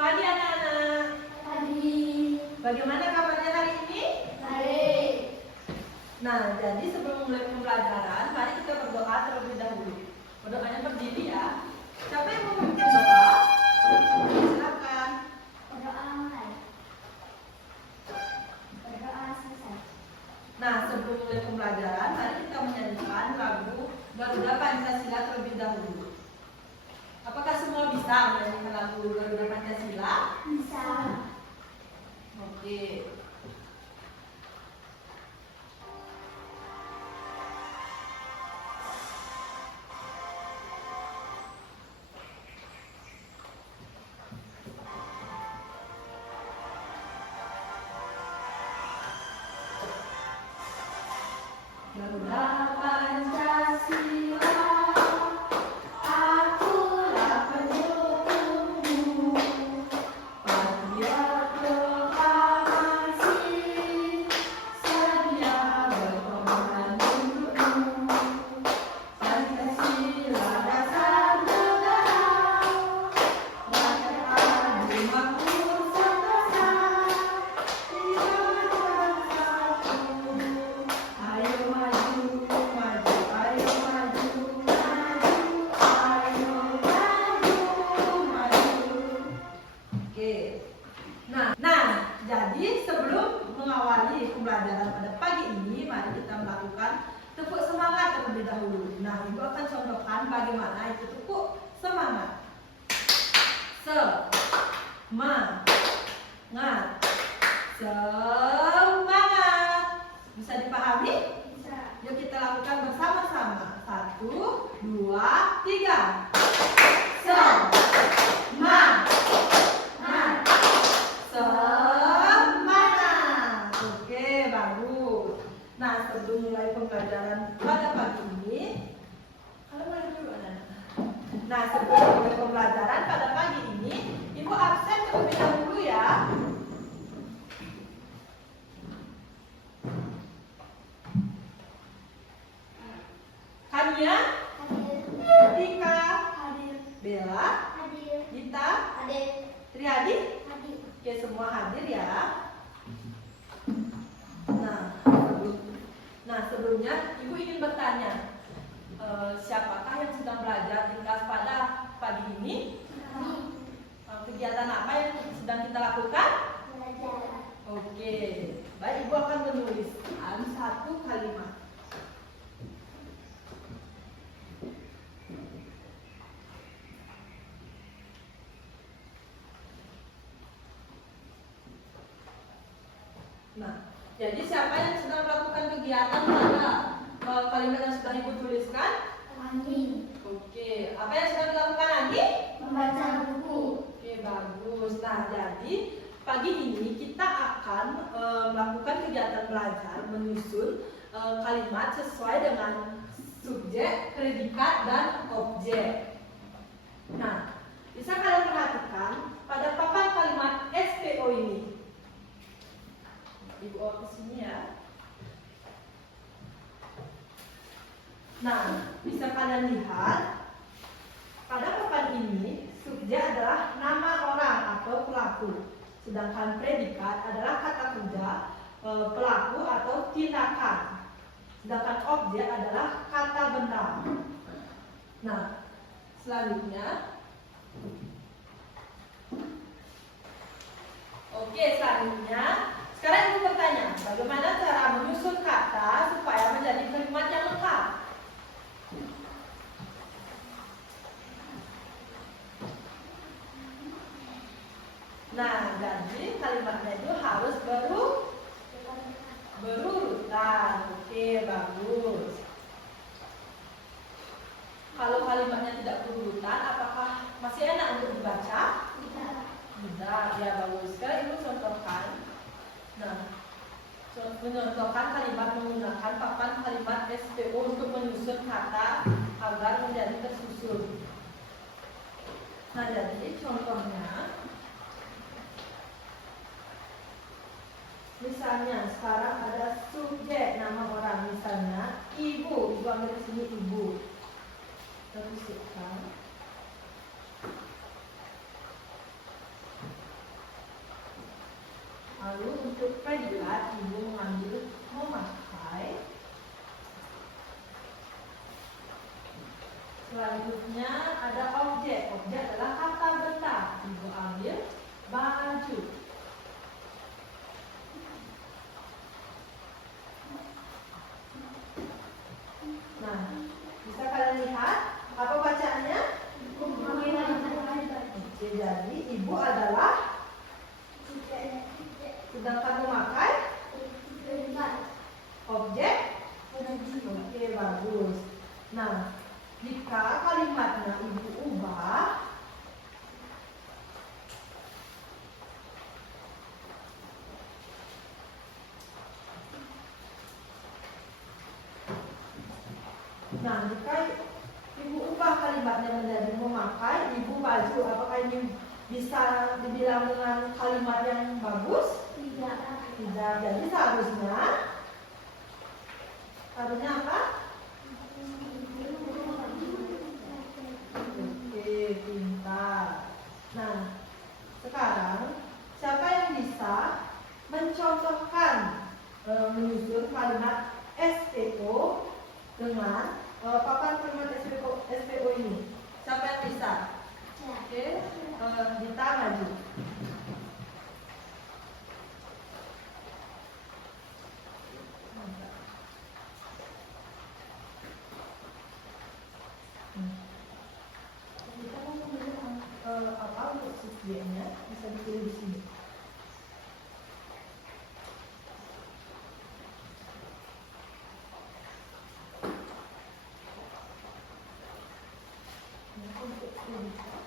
Pagi anak-anak. Pagi. Bagaimana kabarnya hari ini? Baik. Nah, jadi sebelum mulai pembelajaran, mari kita berdoa terlebih dahulu. Berdoanya berdiri ya. Siapa yang mau memimpin doa? Silakan. Berdoa mulai. Berdoa selesai. Nah, sebelum mulai pembelajaran, mari kita menyanyikan lagu Garuda Pancasila terlebih dahulu. Apakah semua bisa menyanyikan lagu Garuda Pancasila? Bisa. Oke. Garuda Pancasila, akulah pendukungmu, patriot proklamasi, sedia berkorban untukmu. Pancasila dasar negara, rakyat adil makmur sentosa, hidup bersatu. Ayo maju, maju, ayo maju, maju, ayo maju, maju. Oke. Nah, jadi sebelum mengawali pembelajaran pada pagi ini, mari kita melakukan tepuk semangat terlebih dahulu. Nah, Ibu akan contohkan bagaimana itu tepuk semangat. Semangat. Semangat. Bisa dipahami? Bisa. Yuk kita lakukan bersama-sama. 1, 2, 3. Semangat. Semangat. Oke, bagus. Nah, sebelum mulai pembelajaran pada pagi ini, kalau mulai dulu anak. Nah, sebelum mulai pembelajaran pada pagi ini, Ibu absen terlebih dahulu ya. Kania, Hadir. Tika, Hadir. Bella, Hadir. Dita, Hadir. Triadi. Hadir. Oke, semua hadir ya. Sebelumnya Ibu ingin bertanya, siapakah yang sedang belajar di kelas pada pagi ini? Kami Kegiatan apa yang sedang kita lakukan? belajar. Oke, baik, Ibu akan menuliskan satu kalimat. Nah, jadi siapa yang sedang melakukan kegiatan pada kalimat yang sudah Ibu tuliskan? Kami Oke, apa yang sedang dilakukan Andi? membaca buku. Oke, bagus. Nah, jadi pagi ini kita akan melakukan kegiatan belajar menyusun kalimat sesuai dengan subjek, predikat, dan objek. Nah, bisa kalian perhatikan pada papan kalimat SPO ini. Ibu ke sini ya. Nah, bisa kalian lihat pada papan ini subjek adalah nama orang atau pelaku, sedangkan predikat adalah kata kerja pelaku atau tindakan, sedangkan objek adalah kata benda. Nah, selanjutnya, sekarang Ibu bertanya, bagaimana cara menyusun kata supaya menjadi kalimat yang lengkap? Nah, jadi kalimatnya itu harus berurutan. Oke, bagus. Kalau kalimatnya tidak berurutan, apakah masih enak untuk dibaca? Tidak. Tidak, ya bagus. Sekarang Ibu contohkan. Nah, mencontohkan kalimat menggunakan papan kalimat SPO untuk menyusun kata agar menjadi tersusun. Nah, jadi contohnya, misalnya sekarang ada subjek nama orang, misalnya ibu ambil di sini ibu. Kita tuliskan. predikat, ibu mengambil memakai. Selanjutnya ada objek. Objek adalah kata benda. Ibu ambil baju. Nah, bisa kalian lihat apa bacaannya? Oke, jadi ibu adalah, sedangkan memakai objek. Oke, bagus. Nah, jika kalimatnya ibu ubah, jika ibu ubah kalimatnya menjadi memakai ibu baju, apakah ini bisa dibilang dengan kalimat yang bagus? Tidak. Jadi seharusnya apa? Oke, pintar. Nah, sekarang siapa yang bisa mencontohkan menyusun kalimat SPO dengan papan kalimat SPO ini? Siapa yang bisa? Oke, Dita maju. Kita mau memilih apa untuk subjeknya, bisa dipilih di sini. Untuk predikat,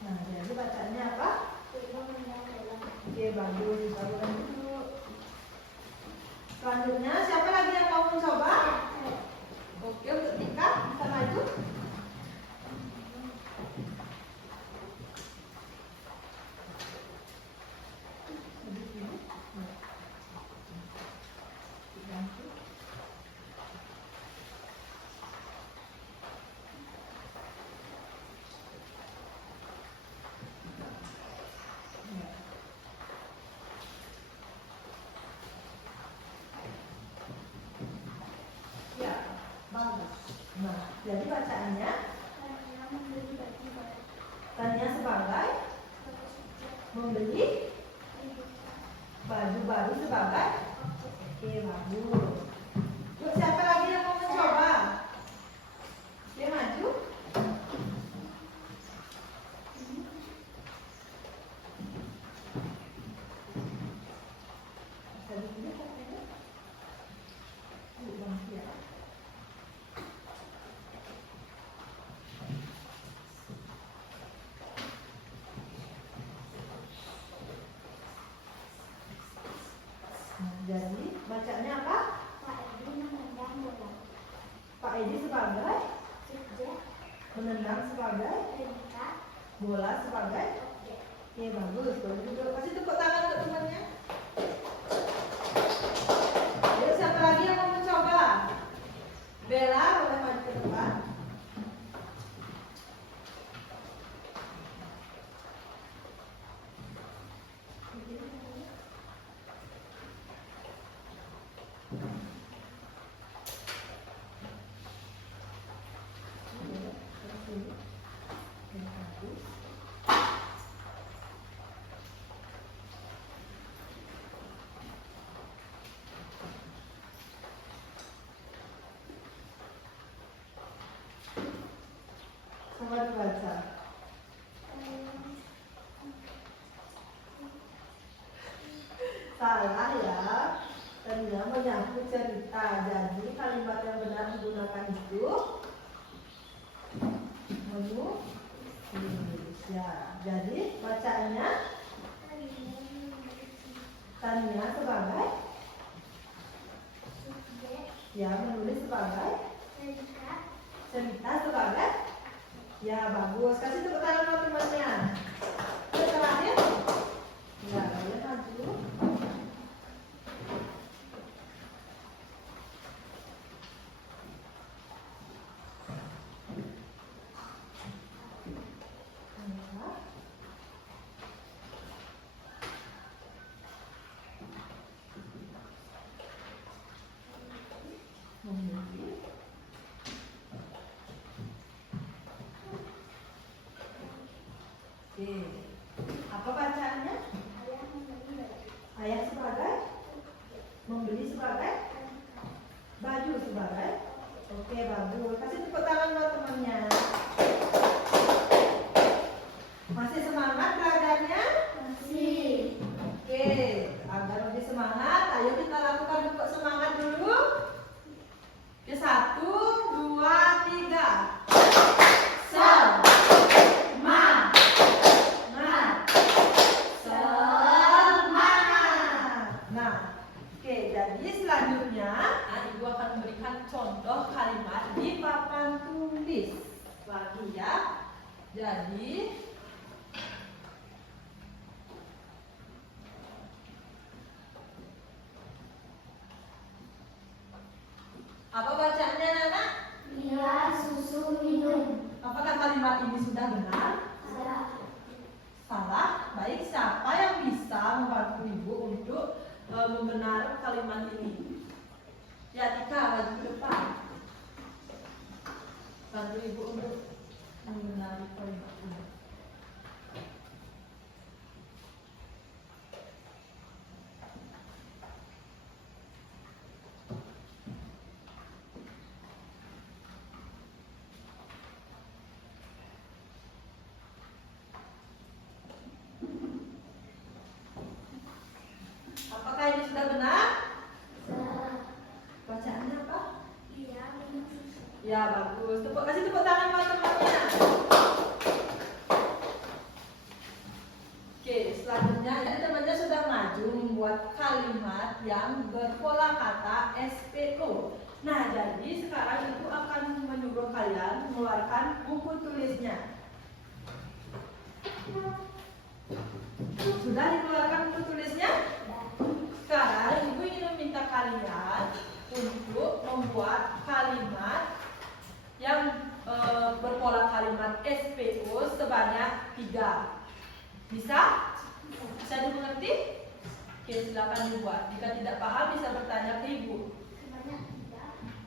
nah, jadi bacanya apa? Oke, bagus. Baru lanjut. Selanjutnya, siapa lagi yang mau mencoba? Oke, untuk Tika, bisa maju. Ya, bagus. Nah, jadi bacaannya Tania sebagai membeli baju baru sebagai. Oke, bagus. Yuk, siapa lagi yang mau mencoba? Oke, maju. Bisa dipilih katanya. Yuk, Bang Sia. Nah, jadi bacanya apa? Pak Edi sebagai menendang sebagai bola sebagai. Oke, bagus. Kasih tepuk tangan untuk temannya. Ayo, siapa lagi yang mau mencoba? Bella, boleh maju ke depan. Coba dibaca. Salah ya. Tadinya menyangkut cerita. Jadi kalimat yang benar digunakan itu menulis. Ya. Jadi bacaannya Tania sebagai subjek, ya menulis sebagai predikat, cerita sebagai ya bagus. Kasih tepuk tangan buat temannya. Terus terakhir ya kalian maju. Oke. Apa bacaannya? ayah membeli baju, Ayah sebagai membeli sebagai baju sebagai. Oke, bagus. Kasih tepuk tangan buat temannya. Masih semangat belajarnya? masih, Oke, agar lebih semangat, ayo kita lakukan bentuk semangat dulu. Oke, 1, 2, 3. Semangat. Nah, oke, jadi selanjutnya Ibu akan memberikan contoh kalimat di papan tulis lagi ya. Jadi apa bacaannya Nana? dia susu minum, Apakah kalimat ini sudah benar? salah, Salah? Baik, siapa yang bisa membantu Ibu untuk membenarkan kalimat ini? Ya, Tika, maju ke depan. Bantu Ibu untuk membenarkan kalimat ini. Apakah ini sudah benar? salah, Bacaannya apa? dia minum susu, Ya, bagus. Kasih tepuk tangan buat temannya. Oke, selanjutnya ini temannya sudah maju membuat kalimat yang berpola kata SPO. Nah, jadi sekarang Ibu akan menyuruh kalian mengeluarkan buku tulisnya. Sudah dikeluarkan buku tulisnya? Sekarang Ibu ingin meminta kalian untuk membuat kalimat yang berpola kalimat SPO sebanyak 3. Bisa? Bisa dimengerti? Oke, silakan dibuat. Jika tidak paham bisa bertanya ke Ibu. sebanyak 3,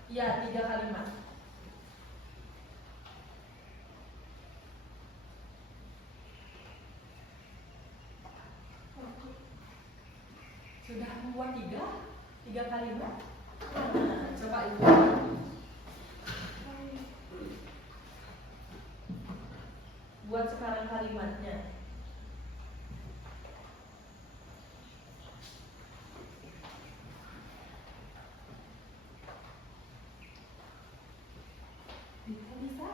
Iya, 3 kalimat. Sudah membuat 3 kalimat? Nah, coba Ibu. Buat sekarang kalimatnya. Bisa?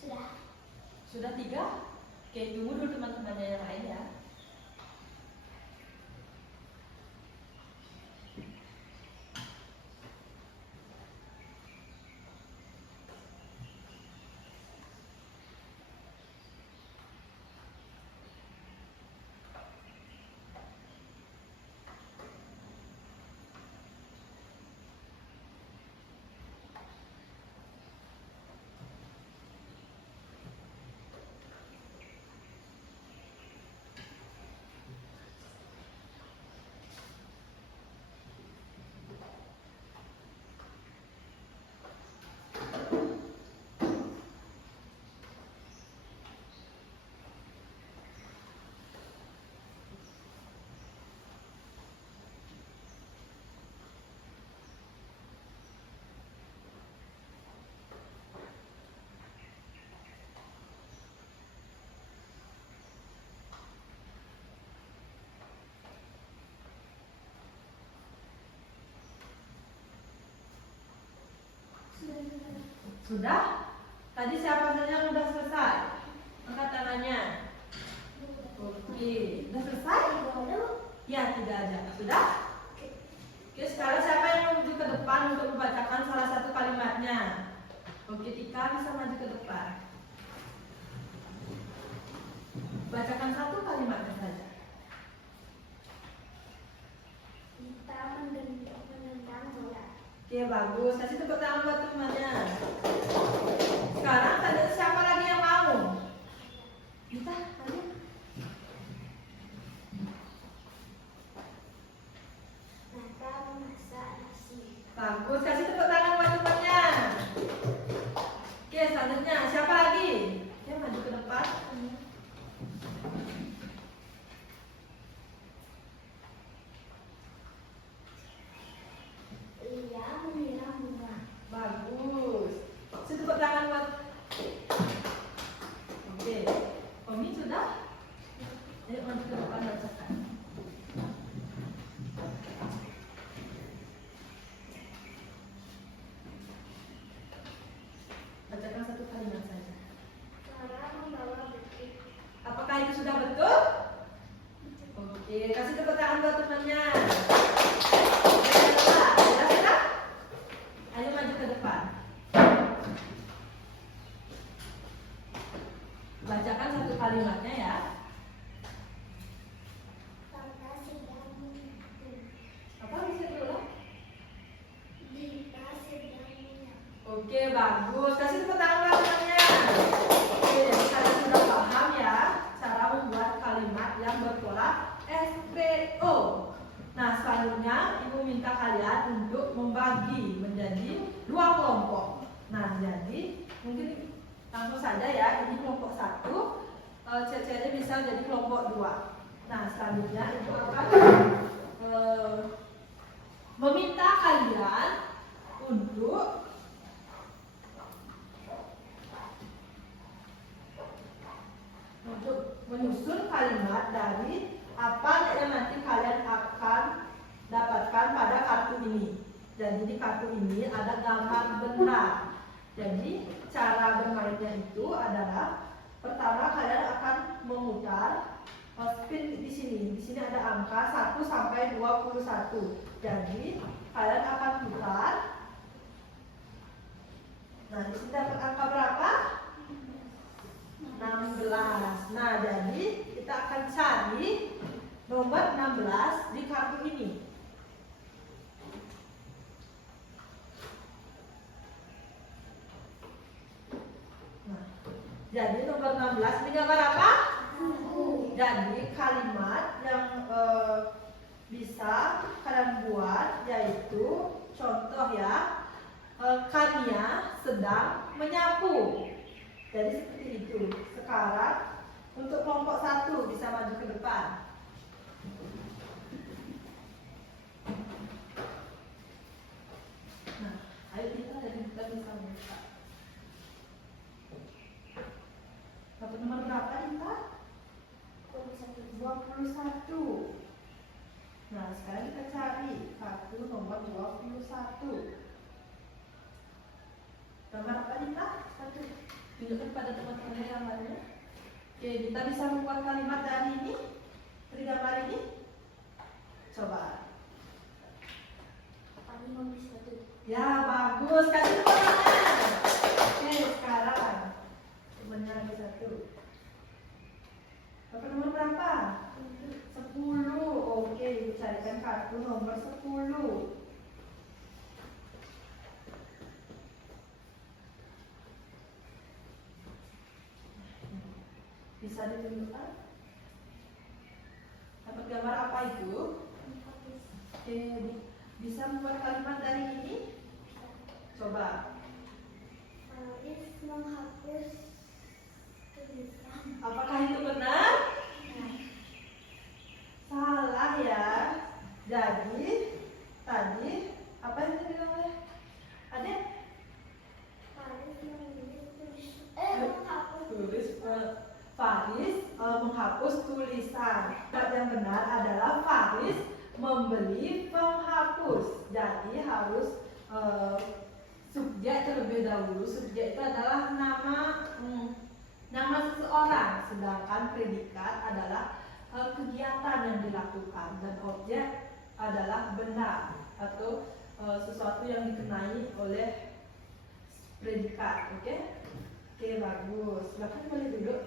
sudah, Sudah 3? Oke, tunggu dulu teman-temannya yang lain ya. Sudah? Tadi siapa saja yang sudah selesai? Angkat tangannya. Oke, sudah selesai? Ya, tidak ada. Sudah? Oke, sekarang siapa yang maju ke depan untuk membacakan salah satu kalimatnya? Oke, Tika bisa maju ke depan. Bacakan satu kalimatnya saja. Kita menendang bola. Oke, bagus. Kasih tepuk tangan buat temannya. Sekarang tadi siapa lagi yang mau? Kita, ayo. Nata memasak nasi. Bagus, kasih tepuk tangan buat temannya. Oke, selanjutnya siapa lagi? Oke, maju ke depan. Ia menyiram bunga. Bagus. Kasih tepuk tangan buat. Oke, Omi sudah? Ayo maju ke depan bacakan. Bacakan satu kalimat saja. Clara membawa buku. Apakah itu sudah betul? Oke, kasih tepuk tangan buat temannya. Sudah? Ayo maju ke depan. Bacakan satu kalimatnya ya. Tata sedang menyapu. Apa bisa diulang? Dita sedang menyapu. Oke, bagus. Kasih tepuk tangan buat temannya. Oke, jadi kalian sudah paham ya cara membuat kalimat yang berpola SPO. Nah, selanjutnya Ibu minta kalian untuk membagi menjadi 2 kelompok. Nah, jadi mungkin langsung saja ya, ini kelompok 1, C-nya bisa jadi kelompok 2. Nah, selanjutnya Ibu akan meminta kalian untuk menyusun kalimat dari apa yang nanti kalian akan dapatkan pada kartu ini. Jadi di kartu ini ada gambar benar. Jadi cara bermainnya itu adalah pertama kalian akan memutar spin di sini. Di sini ada angka 1 sampai 21. Jadi kalian akan putar. Nah, di sini dapat angka berapa? 16. Nah, jadi kita akan cari nomor 16 di kartu ini. Nah, jadi nomor 16 ini gambar apa? Jadi kalimat yang bisa kalian buat yaitu contoh ya, Kania sedang menyapu. Jadi seperti itu. Sekarang untuk kelompok 1 bisa maju ke depan. Nah, ayo kita bisa buka. Dapat nomor berapa Dita? 21. Nah, sekarang kita cari kartu nomor 21. Gambar apa Dita? Satu. Tunjukkan pada teman-teman yang lainnya. Oke, kita bisa membuat kalimat dari ini, dari gambar ini. Coba. Pani membeli sepatu. Ya, bagus. Kasih tepuk tangan. Oke, sekarang temannya lagi 1. Dapat nomor berapa? 10. Oke, carikan kartu nomor 10. Bisa ditunjukkan? Dapat gambar apa itu? Oke, bisa membuat kalimat dari ini? Coba. Faris menghapus tulisan. Apakah itu benar? Salah ya. Jadi tadi apa yang tadi namanya? Adek? Faris menulis menghapus. Faris menghapus tulisan. Kata yang benar adalah Faris membeli penghapus. Jadi harus subjek terlebih dahulu. Subjek itu adalah nama seseorang, sedangkan predikat adalah kegiatan yang dilakukan, dan objek adalah benda atau sesuatu yang dikenai oleh predikat. Oke? Oke, bagus. Silakan boleh duduk.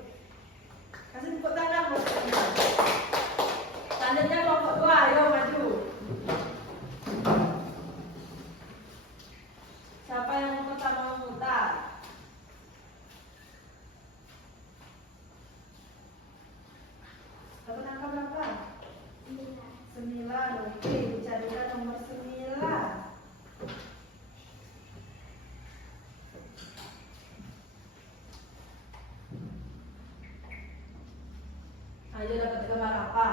Kasih tepuk tangan buat kalian. Selanjutnya kelompok 2, ayo maju. Siapa yang pertama memutar? Dapat angka berapa? 9. Oke, dicarikan nomor 9. Ayo, dapat gambar apa?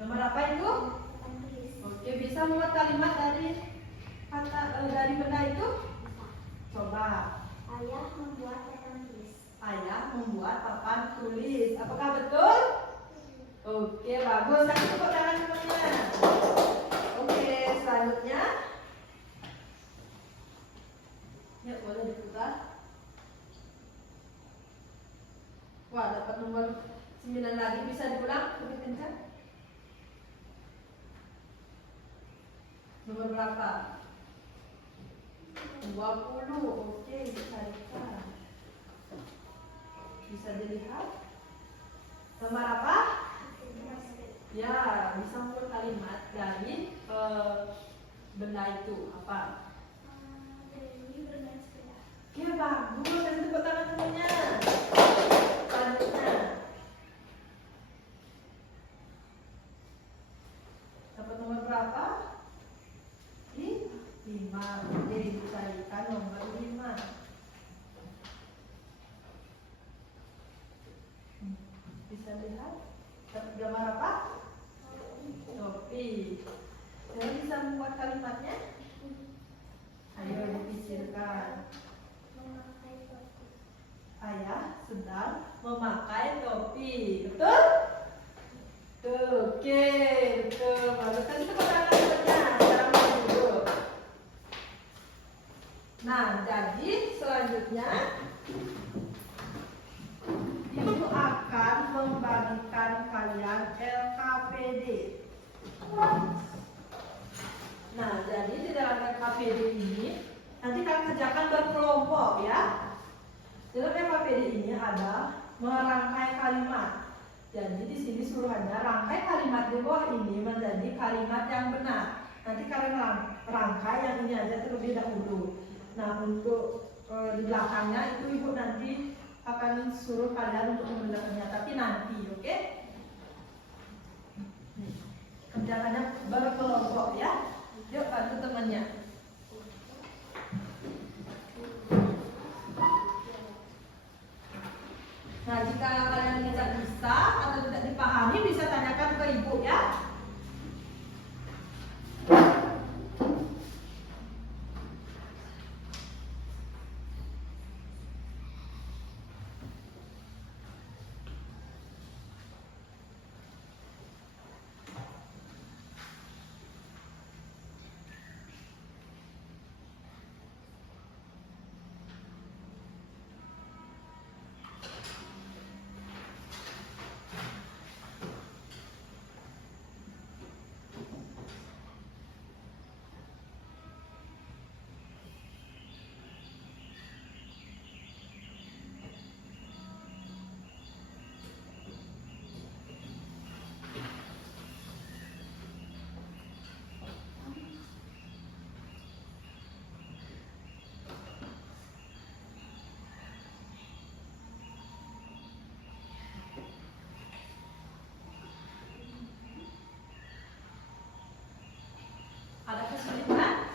Gambar apa itu? Oke, bisa membuat kalimat dari kata dari benda itu? Coba. Ayah membuat papan tulis. Ayah membuat papan tulis. Apakah betul? Oke, bagus. Kasih tepuk tangan semuanya. Oke, selanjutnya. Ya, boleh diputar. Wah, dapat nomor 9 lagi. Bisa diulang lebih kencang? Nomor berapa? 20. Oke, dicarikan. Bisa dilihat. Gambar apa? Ya, bisa membuat kalimat dari benda itu. Apa? Dewi bermain sepeda. Oke, bagus. Dan tepuk tangan semuanya. Selanjutnya. Dapat nomor berapa? 5. Oke, dicarikan nomor 5. Bisa lihat? Dapat gambar apa? Topi. Saya bisa membuat kalimatnya? Ayo dipikirkan. Memakai topi. Ayah sedang memakai topi. Betul? Betul. Oke, betul. Bagus. Kasih tepuk tangan semuanya. Sekarang mau duduk. Nah, jadi selanjutnya Ibu akan membagikan kalian LKPD. Nah, jadi di dalam LKPD ini nanti kalian kerjakan berkelompok ya. Dalam LKPD ini ada merangkai kalimat. Jadi di sini suruhannya rangkai kalimat di bawah ini menjadi kalimat yang benar. Nanti kalian rangkai yang ini aja terlebih dahulu. Nah, untuk di belakangnya itu ibu nanti akan suruh kalian untuk mengerjakannya, tapi nanti, oke? Kerjakannya berkelompok ya. Yuk bantu temannya. Nah, jika kalian tidak bisa atau tidak dipahami, bisa tanyakan ke ibu ya. Ada kesulitan?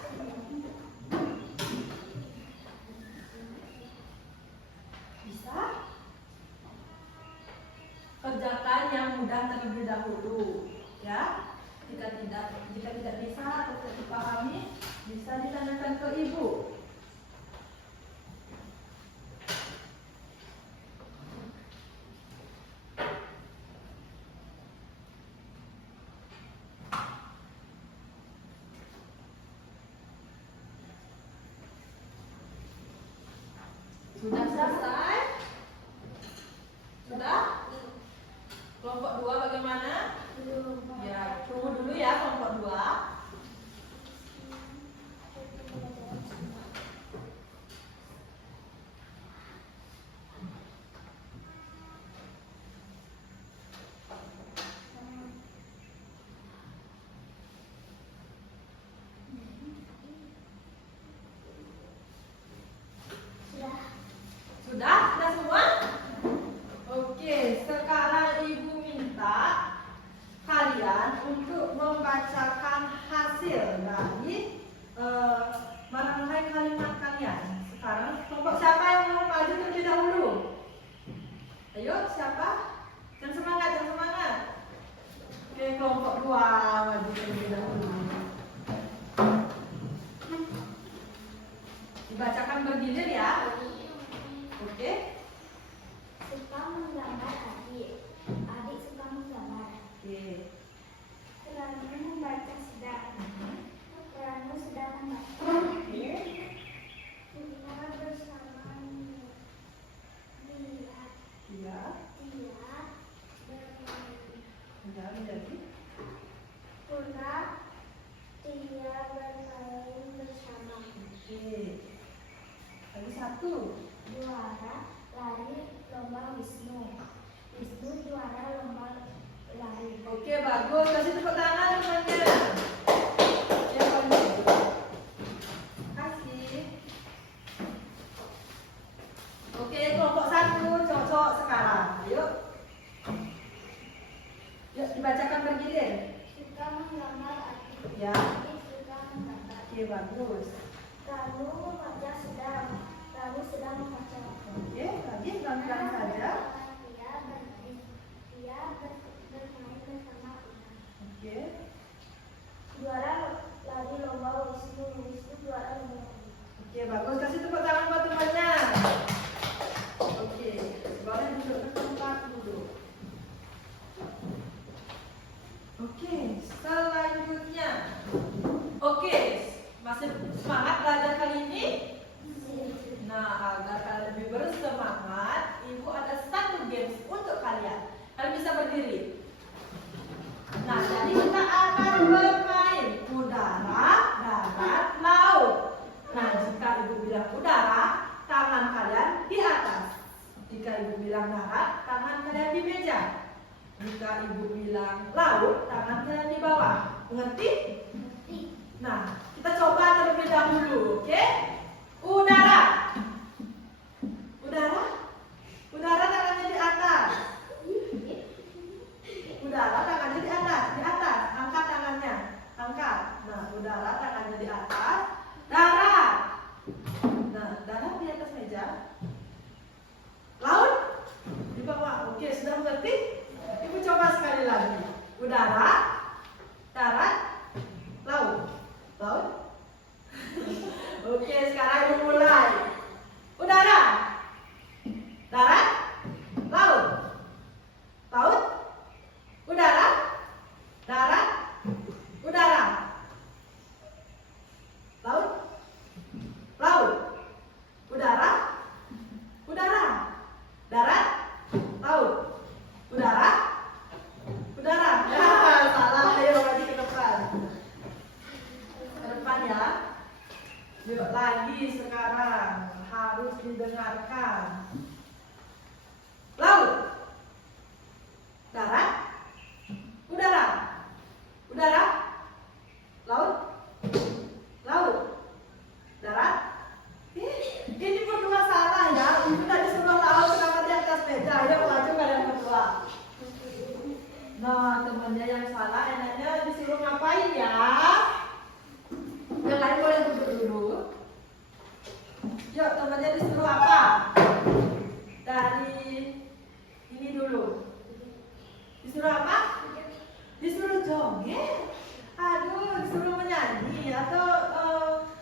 Bisa? Kerjakan yang mudah terlebih dahulu, ya. Jika tidak bisa atau tidak dipahami, bisa ditanyakan ke ibu. Sudah selesai? Sudah? Kelompok 2 bagaimana? Ya, tunggu dulu ya kelompok 2. Sudah? Sudah semua? Oke, sekarang Ibu minta kalian untuk membacakan hasil dari merangkai kalimat kalian. Sekarang kelompok siapa yang mau maju terlebih dahulu? Ayo, siapa? Yang semangat, yang semangat. Oke, kelompok 2 maju terlebih dahulu. Dibacakan bergilir ya. Oke. Suka menggambar adik. Adik suka menggambar. Oke. Ranu membaca sedang. Ranu sedang membaca. Oke. Kita bersama melihat Iya. dia bermain. Udah lagi. Pula dia bermain bersama. Oke. Lagi satu. Juara lari lomba Wisnu. Wisnu juara lomba lari. Oke, bagus. Kasih tepuk tangan semuanya. Yang paling bagus. Kasih. Oke, kelompok 1 cocok sekarang. Ayo. Yuk, dibacakan bergilir. Suka menggambar adik. Ya. Adik suka menggambar. Oke, bagus. Lalu membaca sedang. Lalu sedang membaca. Oke, lagi pelan-pelan saja. Dia bermain bersama Una. Oke. Juara lari lomba Wisnu. Wisnu juara lomba lari. Oke, bagus. Kasih tepuk tangan buat temannya. Oke, boleh duduk ke tempat dulu. Oke, selanjutnya. Oke, masih semangat belajar kali ini? Nah, agar kalian lebih bersemangat, Ibu ada satu games untuk kalian. Kalian bisa berdiri. Nah, jadi kita akan bermain udara, darat, laut. Nah, jika Ibu bilang udara, tangan kalian di atas. Jika Ibu bilang darat, tangan kalian di meja. Jika Ibu bilang laut, tangan kalian di bawah. Mengerti? Nah, kita coba terlebih dahulu, oke? Udara. Udara. Udara tangannya di atas. Udara tangannya di atas, di atas. Angkat tangannya, angkat. Nah, udara tangannya di atas. Darat. Nah, darat di atas meja. Laut di bawah. Oke, sudah mengerti? Ibu coba sekali lagi. Udara, darat, laut. Laut. Oke, sekarang Ibu mulai. Udara, darat, laut. Laut, udara, darat, udara. Laut, laut, udara, udara, darat, laut, udara, udara. Ya, salah. Ayo lagi ke depan. Ke depan ya. Yuk lagi sekarang harus didengarkan. Laut, darat, udara, udara, laut, laut, darat. Ini berdua salah ya. Ibu tadi suruh laut, kenapa di atas meja? Ayo maju kalian berdua. Nah, temannya yang salah enaknya disuruh ngapain ya? Yang lain boleh duduk dulu. Yuk, temannya disuruh apa? Dari ini dulu. Disuruh apa? Disuruh joget. Aduh, disuruh menyanyi atau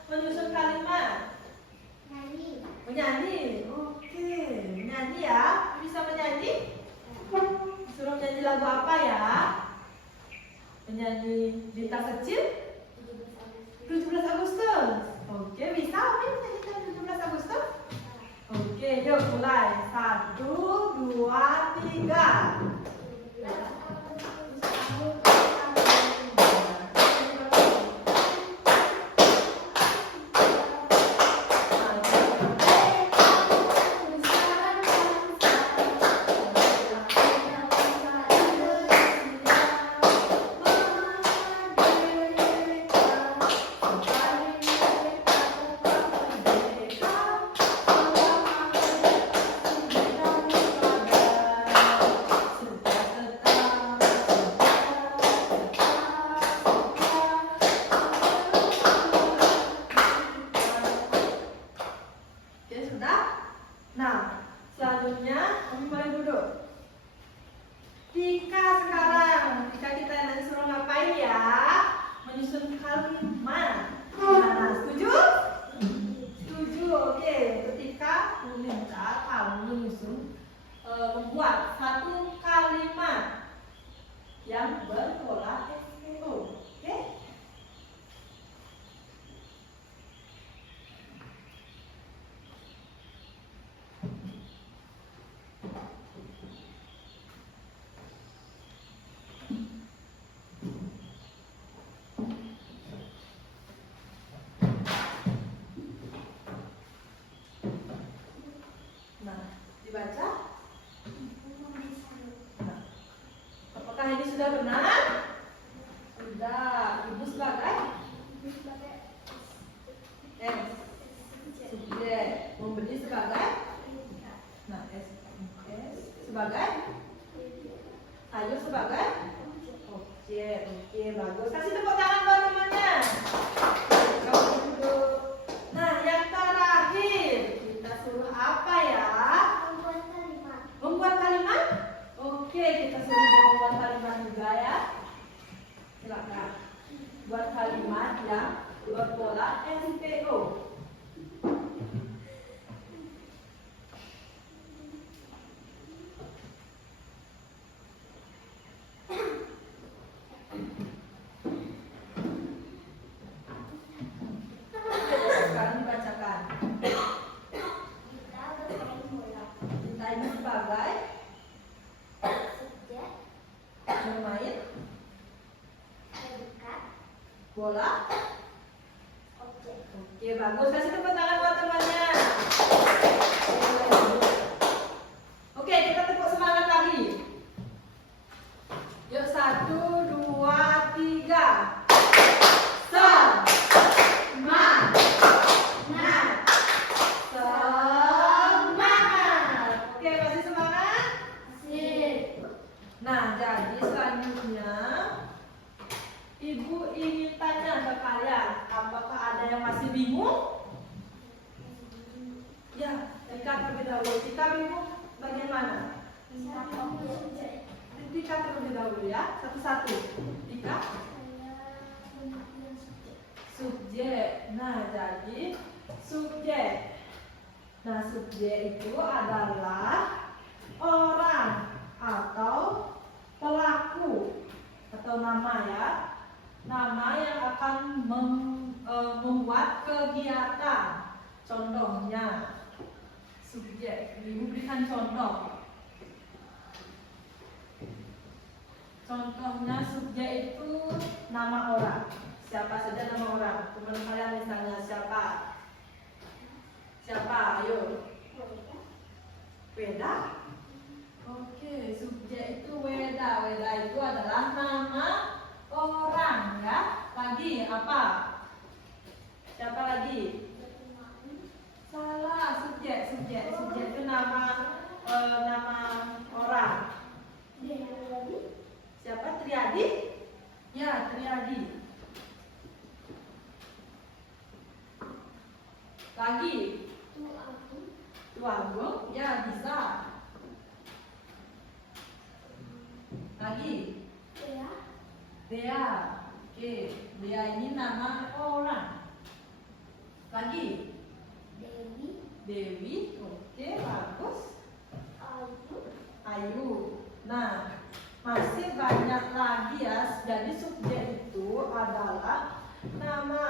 menyusun kalimat. Menyanyi. Oke, menyanyi ya. Bisa menyanyi? Disuruh menyanyi lagu apa ya? Menyanyi Bintang Kecil? 17 Agustus. Oke, bisa menyanyikan 17 Agustus? Oke, Yuk mulai. 1, 2, 3. Nah, selanjutnya kami mulai duduk. Tika sekarang, Tika kita nanti suruh ngapain ya? Menyusun kalimat. Nah, setuju? Setuju, oke. Ketika meminta kamu menyusun, membuat satu kalimat yang berpola SVO, oke? Nah, dibaca. Nah, apakah ini sudah benar? Sudah. Ibu sebagai S. Subjek. Memberi sebagai. Nah, S sebagai. Ayo sebagai. Objek. Oke, bagus. Kasih tepuk tangan buat temannya. Kamu duduk. Nah, yang terakhir kita suruh apa ya? Membuat kalimat? Oke, kita suruh membuat kalimat juga ya. Silakan. Buat kalimat yang berpola SVO. Sekarang dibacakan. Kita ini sebagai bermain bola. Oke, bagus. Kasih tepuk tangan buat temannya. Oke, kita tepuk semangat lagi. Yuk, 1, 2, 3. Oke, masih semangat? Nah, jadi selanjutnya Ibu ingin tanya ke kalian, apakah ada yang masih bingung? Ya, Tika terlebih dahulu. Tika bingung bagaimana? Tika terlebih dahulu ya, satu-satu. Tika? Subjek. Nah, jadi subjek. Nah, subjek itu adalah orang atau pelaku atau nama ya. Nama yang akan membuat kegiatan. Contohnya subjek. Ibu berikan contoh. Contohnya subjek itu nama orang. Siapa saja nama orang? Teman kalian misalnya siapa? Siapa? Ayo. Weda. Oke, subjek itu Weda. Weda itu adalah nama orang ya. Lagi apa? Siapa lagi? Salah, subjek. Subjek itu nama orang. Siapa? Triadi? Ya, Triadi. Lagi? Tuagung? Ya, bisa. Lagi? Dea. Oke, Dea ini nama orang. Lagi? Dewi. Oke, bagus. Ayu. Nah, masih banyak lagi ya. Jadi subjek itu adalah nama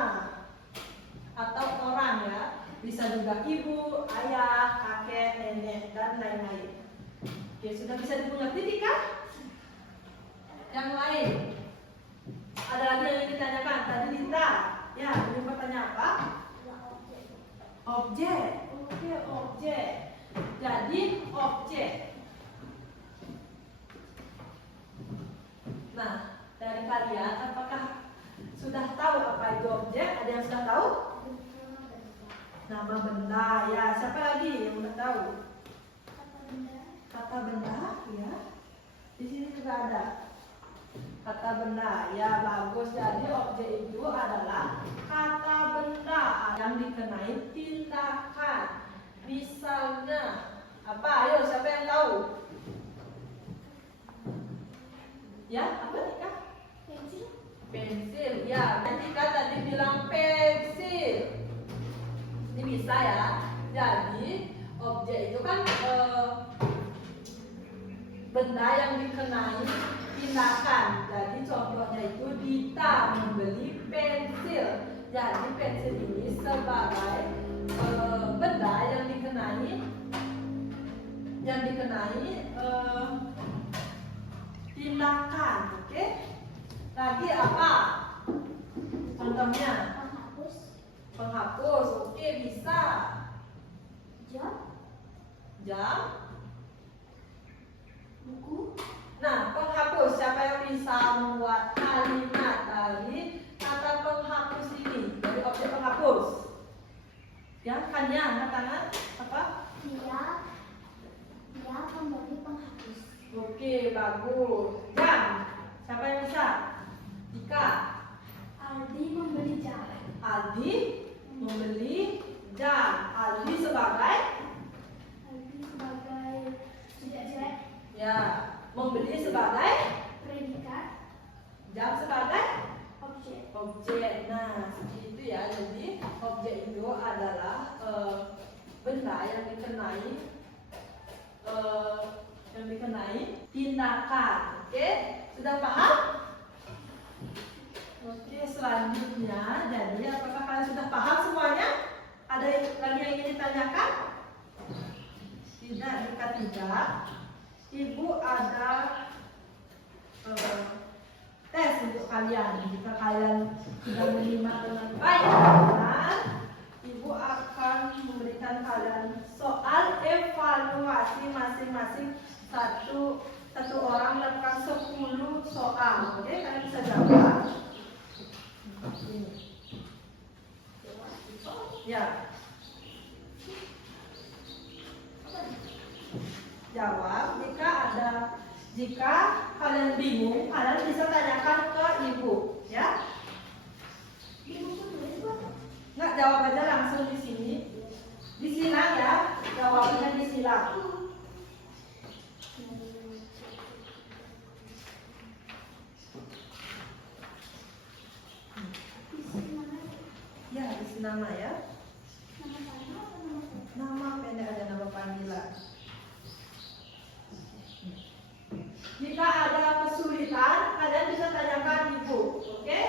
atau orang ya. Bisa juga ibu, ayah, kakek, nenek, dan lain-lain. Oke, sudah bisa dimengerti kan? Yang lain? Ada lagi yang ingin ditanyakan? Tadi Dita, ya, ini pertanyaan apa? Objek. Oke, objek. Jadi objek. Nah, dari kalian apakah sudah tahu apa itu objek? Ada yang sudah tahu? Nama benda, ya. Siapa lagi yang sudah tahu? Kata benda, ya. Di sini juga ada. Kata benda, ya bagus. Jadi objek itu adalah kata benda yang dikenai tindakan. Misalnya apa? Ayo, siapa yang tahu? Ya, apa nih Kak? Pensil. Pensil, ya. Nanti Kak tadi bilang pensil. Ini bisa ya. Jadi objek itu kan benda yang dikenai tindakan. Jadi contohnya itu Dita membeli pensil. Jadi pensil ini sebagai benda yang dikenai tindakan. Oke? Lagi apa? Contohnya Penghapus. penghapus. Oke, bisa. Jam. Jam. Buku. Nah, penghapus, siapa yang bisa membuat kalimat dari kata penghapus ini? Dari objek penghapus. Ya, kan ya, angkat tangan. Apa? Dia membeli penghapus. Oke, bagus. Jam, siapa yang bisa? Ika. Aldi membeli jam. Aldi membeli jam. Aldi sebagai? Aldi sebagai subjek. Ya, membeli sebagai? Predikat. Jam sebagai? Objek. Objek. Nah, seperti itu ya. Jadi objek itu adalah benda yang dikenai tindakan. Oke, sudah paham? Oke, selanjutnya. Jadi apakah kalian sudah paham semuanya? Ada lagi yang ingin ditanyakan? Tidak, jika tidak, Ibu ada tes untuk kalian. Jika kalian sudah menyimak dengan baik, Ibu akan memberikan kalian soal evaluasi masing-masing satu orang melakukan 10 soal. Oke, kalian bisa jawab. Ini. Ya. Jawab. Jika kalian bingung, kalian bisa tanyakan ke ibu, ya. Nggak, jawab aja langsung di sini. Disilang ya, jawabnya disilang. Ya, isi nama ya. Nama pendek aja, nama panggilan. Jika ada kesulitan, kalian bisa tanyakan ibu, oke?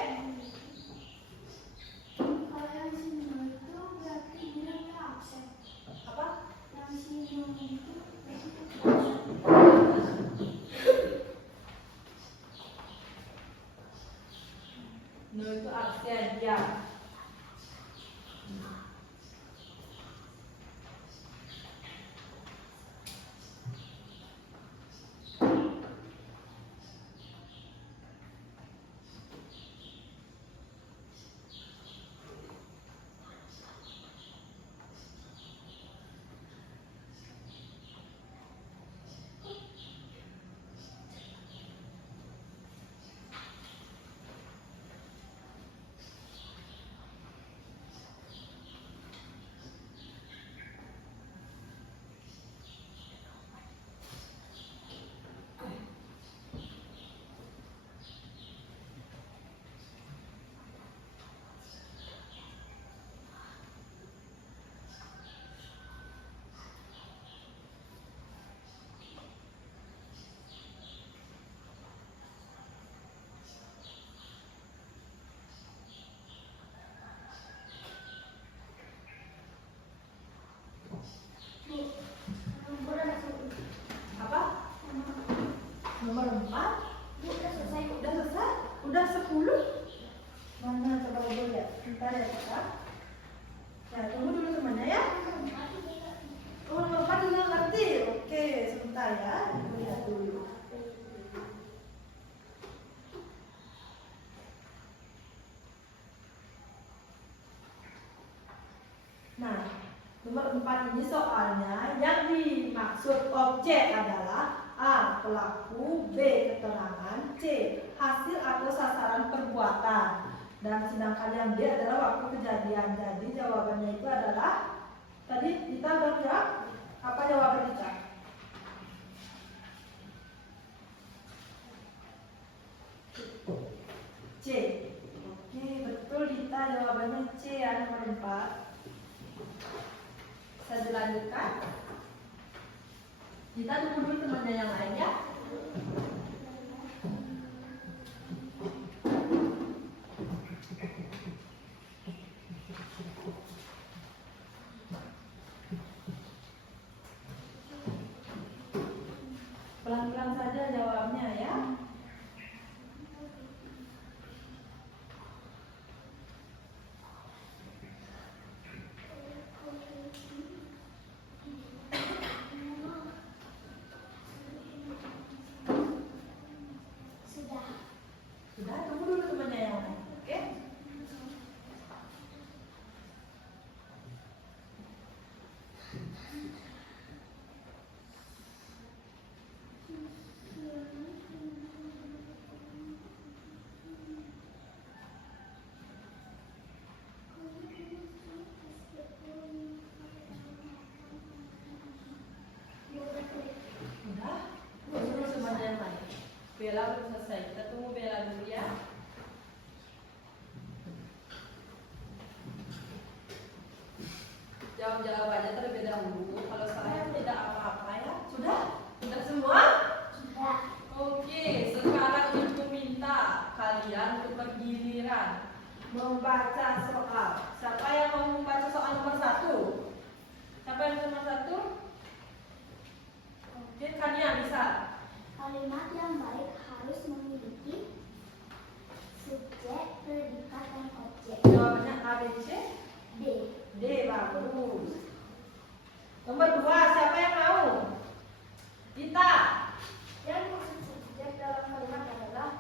Kalau yang sini itu berarti dia absen. Apa? Yang sini itu berarti No itu absen, ya. saya, lihat dulu. Nah, nomor 4 ini soalnya yang dimaksud objek adalah A. Pelaku, B. Keterangan, C. Hasil atau sasaran perbuatan. Dan sedangkan yang D adalah waktu kejadian. Jadi jawabannya itu adalah tadi kita udah jawab. Apa jawaban kita? C. Oke, betul Dita, jawabannya C ya, nomor 4. Saya dilanjutkan. Kita tunggu dulu temannya yang lain ya. Pelan-pelan saja jawabnya ya. Sudah, tunggu dulu temannya yang lain. Oke? Sudah? Tunggu dulu temannya yang lain. Bella belum selesai. Kita tunggu Bella dulu ya. Jawab aja terlebih dahulu. Kalau saya tidak apa-apa ya. Sudah? Sudah semua? Sudah. Oke, sekarang ibu minta kalian untuk bergiliran membaca soal. Siapa yang mau membaca soal nomor 1? Siapa yang nomor 1? Oke, Kania bisa. Kalimat yang baik harus memiliki subjek, predikat, dan objek. Jawabannya A, B, C? D. D, bagus. Nomor 2, siapa yang mau? Dita. Yang maksud subjek dalam kalimat adalah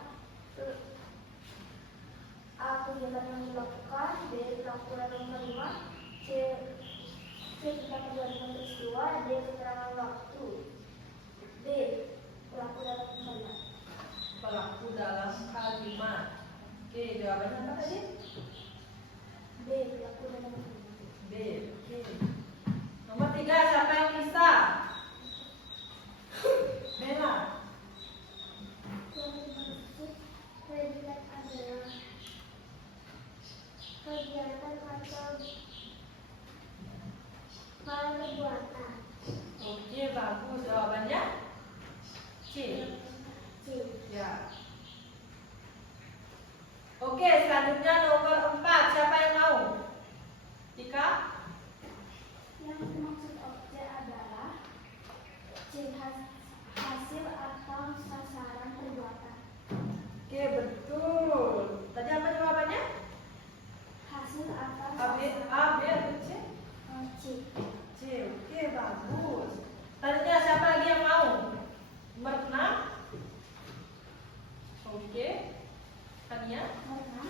A. Kegiatan yang dilakukan, B. Pelaku dalam kalimat, C. Kita kejadian peristiwa, D. Keterangan waktu, D. Pelaku dalam kalimat. Pelaku dalam kalimat. Oke, jawabannya apa tadi? B. Pelaku dalam kalimat. B. Oke. Nomor 3, siapa yang bisa? Bella. Yang dimaksud predikat adalah kegiatan atau perbuatan. Oke, bagus. Jawabannya C. C. Ya. Oke, selanjutnya nomor 4. Siapa yang mau? Tika? Yang dimaksud objek adalah hasil atau sasaran perbuatan. Oke, betul. Tadi apa jawabannya? Hasil atau A, B, atau C? C. C. Oke, bagus. Selanjutnya siapa lagi yang mau? Nomor 6. Oke. Tania? Karena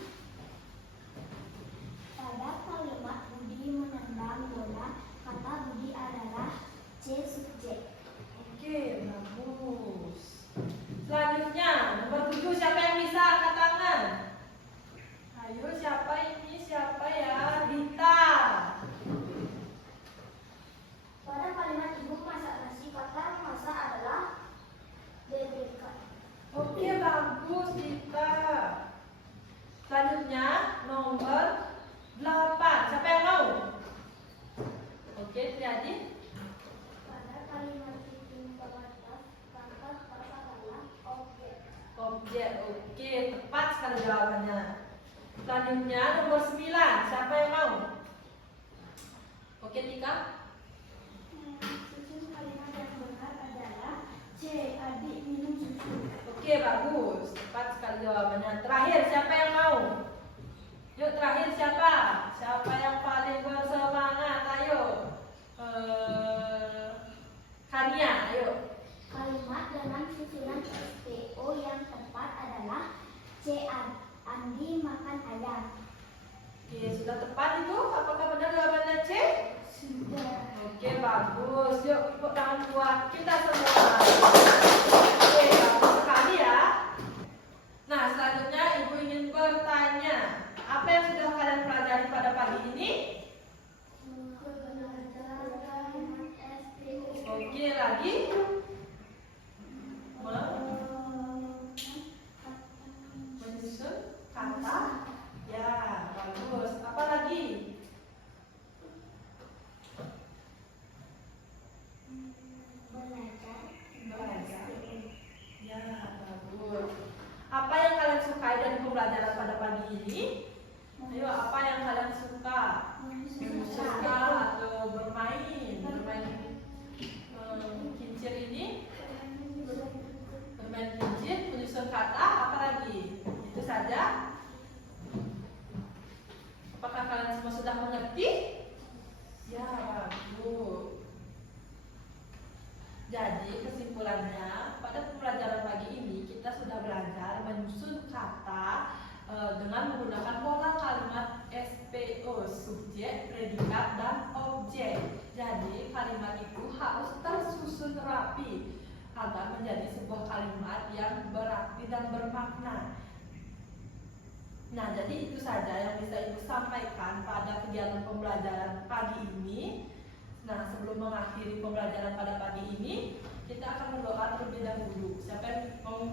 pada kalimat Budi menendang bola, kata Budi adalah C subjek. Oke, bagus. Selanjutnya, nomor 7, siapa yang bisa angkat tangan? Ayo, siapa ini? Siapa ya? Dita. Pada kalimat ibu masak nasi, kata masak adalah DBK. Oke, bagus Dita. Selanjutnya, nomor 8. Siapa yang mau? Oke, Triadi. Pada kalimat itu terbatas, kata adalah objek. Objek, oke, tepat sekali jawabannya. Selanjutnya, nomor 9. Siapa yang mau? Oke, Tika. Susun kalimat yang benar adalah C. Adik minum susu. Oke, bagus. Tepat sekali jawabannya. Terakhir, siapa yang mau? Yuk, terakhir siapa? Siapa yang paling bersemangat? Ayo. Kania, ayo. C. Andi makan ayam. Oke, sudah tepat itu? Apakah benar jawabannya C? Sudah. Oke, bagus. Yuk, tepuk tangan buat kita semua. Oke, bagus sekali ya. Nah, selanjutnya Ibu ingin bertanya, apa yang sudah kalian pelajari pada pagi ini? Oke, lagi? Menyusun kata? Ya, bagus. Apa lagi? Belajar. Ya, bagus. Apa yang kalian sukai dari pembelajaran pada pagi ini? Ayo, apa yang kalian suka? Suka atau bermain? Kincir ini? Bermain kincir, menyusun kata, apa lagi? Itu saja. Apakah kalian semua sudah mengerti? Ya, bagus. Jadi kesimpulannya, pada pembelajaran pagi ini kita sudah belajar menyusun kata dengan menggunakan pola kalimat SPO, subjek, predikat, dan objek. Jadi kalimat itu harus tersusun rapi agar menjadi sebuah kalimat yang berarti dan bermakna. Nah, jadi itu saja yang bisa Ibu sampaikan pada kegiatan pembelajaran pagi ini. Nah, sebelum mengakhiri pembelajaran pada pagi ini, kita akan berdoa terlebih dahulu. Siapa yang mau